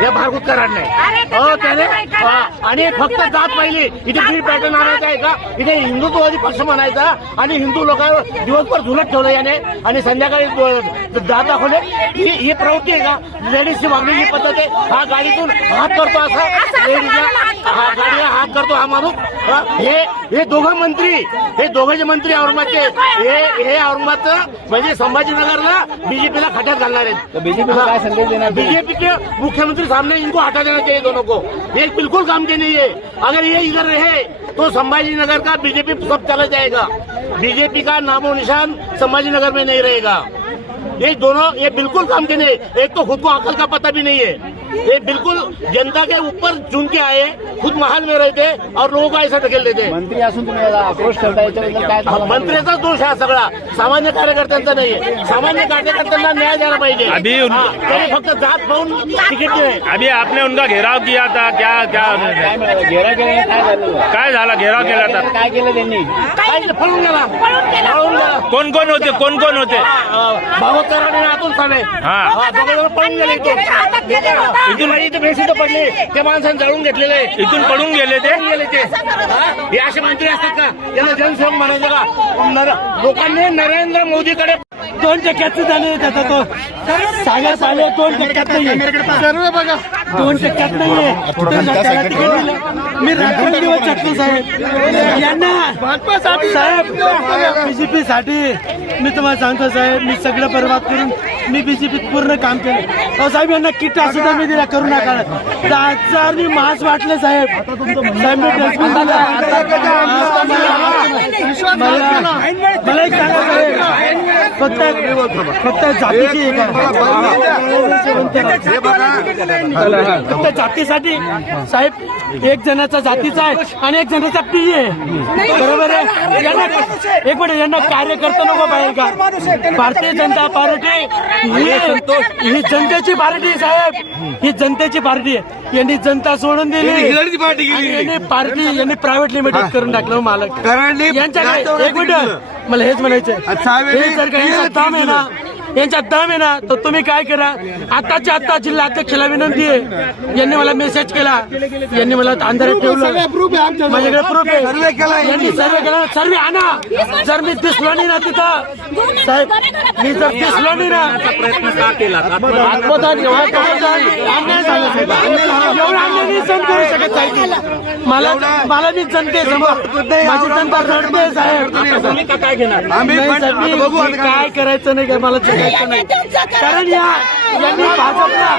हे भागवत कराड नाही त्याने आणि फक्त जात पाहिली इथे बीड पॅटर्न आणायचा आहे का, इथे हिंदुत्ववादी पक्ष म्हणायचा आणि हिंदू लोकांवर दिवसभर झुलत ठेवलं याने आणि संध्याकाळी जात दाखवले. ही प्रवृत्ती आहे का? लेडीजची वागण्याची पद्धत आहे. हा गाडीतून हात करतो असा लेडीजला गाडीला हात करतो हा माणूस. हे दोघं मंत्री, हे दोघे मंत्री औरंगाबादचे, हे औरंगाबादचं म्हणजे संभाजीनगरला बीजेपीला खड्यात घालणार आहेत. बीजेपीला काय संदेश देणार? बीजेपी के मुख्यमंत्री सामने इनको हटा देना चाहिए दोनों को. ये बिल्कुल काम के नहीं है. अगर ये इधर रहे तो संभाजीनगर का बीजेपी सब चला जाएगा. बीजेपी का नामो निशान संभाजीनगर में नहीं रहेगा. ये दोनों ये बिल्कुल काम के नहीं. एक तो खुद को अकल का पता भी नहीं है. ये बिल्कुल जनता के ऊपर चुन के आए, खुद महल में रहते और लोगों को ऐसा ढकेल देते. मंत्री असून तुम्ही आक्रोश करता याच्याबद्दल मंत्र्याचा दोष हा सगळा, सामान्य कार्यकर्त्यांचा नाहीये. सामान्य कार्यकर्त्यांना न्याय द्यायला पाहिजे. त्यांनी फक्त जात पाहून तिकीट दिले. अभी आपने उनका घेराव किया था, क्या घेराव केला? काय झाला? घेराव केला था, काय केलं त्यांनी? काय पळून गेला. कोण कोण होते? भागवत कराड आणि अतुल सावे दोघं पळून गेले. इथून इथे बेसिट पडले, त्या माणसाने जाळून घेतलेले, इथून पडून गेले ते. हे असे मंत्री असतात का? याला जनसेवक म्हणायचं का? लोकांनी नरेंद्र मोदीकडे 2% झाले. त्याचा तो सागर साले 2% नाहीये. सर्व बघा 2% नाहीये. मी रात्रंदिवस चक्को साहेब यांना साहेब बीजेपी साठी मी तुम्हाला सांगतो साहेब, मी सगळं बरबाद करून मी बीजेपीत पूर्ण काम केलं. साहेब यांना किट सुद्धा मी दिला करू नका. 10,000 मी मास्क वाटले साहेब. साहेब मी डस्टबिन दिला. मला एक सांगा साहेब, फक्त जातीची फक्त जातीसाठी साहेब एक जणाचा जातीचा आहे आणि एक जणाचा पी आहे. बरोबर आहे. एक मिनिट, यांना कार्यकर्ता नको बाहेर का? भारतीय जनता पार्टी ही जनतेची पार्टी साहेब, ही जनतेची पार्टी आहे. यांनी जनता सोडून दिली, यांनी प्रायव्हेट लिमिटेड करून टाकलं मालक यांच्या. एक मिनिट, मला हेच म्हणायचंय, हे जर का यांचा दम आहे ना, यांच्या दम आहे ना, तर तुम्ही काय करा, आताच्या आता जिल्हा अध्यक्षाला विनंती आहे. यांनी मला मेसेज केला, यांनी मला अंधारात ठेवलं, माझ्याकडे प्रूफ आहे. यांनी सर्वे केला. सर्वे आणा. जर मी दिसलो नाही ना तिथं साहेब, मी जर दिसलो नाही ना, प्रयत्न का केला? आत्मदान अन्याय झाला साहेब. एवढं अन्याय नाही सहन करू शकत साहेब. मला मी जनतेसमोर, माझी जनता रडते साहेब. काय घेणार? काय करायचं नाही, काय मला जगायचं नाही. कारण यांनी भाजपला